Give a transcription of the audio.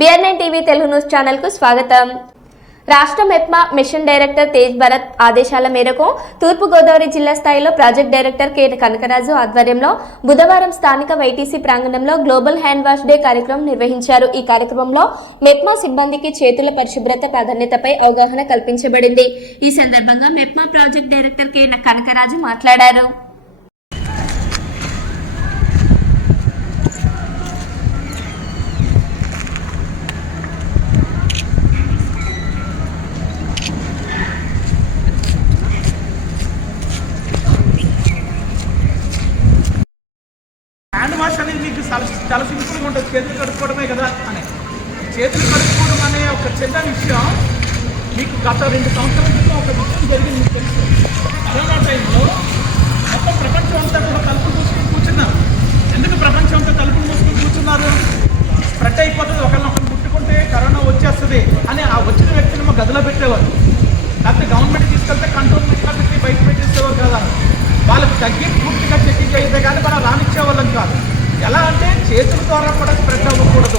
BRN TV Telugu news ఛానల్కు స్వాగతం. రాష్ట్ర మెప్మా మిషన్ డైరెక్టర్ తేజ్ భరత్ ఆదేశాల మేరకు తూర్పుగోదావరి జిల్లా స్థాయిలో ప్రాజెక్ట్ డైరెక్టర్ కె కనకరాజు ఆధ్వర్యంలో బుధవారం స్థానిక వైటీసీ ప్రాంగణంలో గ్లోబల్ హ్యాండ్ వాష్ డే కార్యక్రమం నిర్వహించారు. ఈ కార్యక్రమంలో మెప్మా సిబ్బందికి చేతుల పరిశుభ్రత ప్రాధాన్యతపై అవగాహన కల్పించబడింది. ఈ సందర్భంగా MEPMA project director K Kanakaraju మాట్లాడారు. హ్యాండ్ వాష్ అనేది మీకు చాలా చాలా ఉంటుంది చేతులు కడుక్కోవడమే కదా అని. చేతులు కడుక్కోవడం అనే ఒక చిన్న విషయం మీకు గత రెండు సంవత్సరాల క్రితం ఒక విషయం జరిగింది మీకు తెలుసు. కరోనా టైంలో మొత్తం ప్రపంచం అంతా కూడా తలుపులు మూసుకుని కూర్చున్నారు. ఎందుకు ప్రపంచం అంతా తలుపులు మూసుకొని కూర్చున్నారు? స్ప్రెడ్ అయిపోతుంది ఒకరినొకరు ముట్టుకుంటే కరోనా వచ్చేస్తుంది అని ఆ వచ్చిన వ్యక్తిని మా గదిలో పెట్టేవారు. లేకపోతే గవర్నమెంట్ తీసుకెళ్తే కంట్రోల్మెంట్లో పెట్టి బయట పెట్టేసేవారు కదా. వాళ్ళకి తగ్గి పూర్తిగా చెక్కింగ్ అయితే కానీ మనం రానిచ్చేవాళ్ళం కాదు. చేతుల ద్వారా కూడా స్ప్రెడ్ అవ్వకూడదు.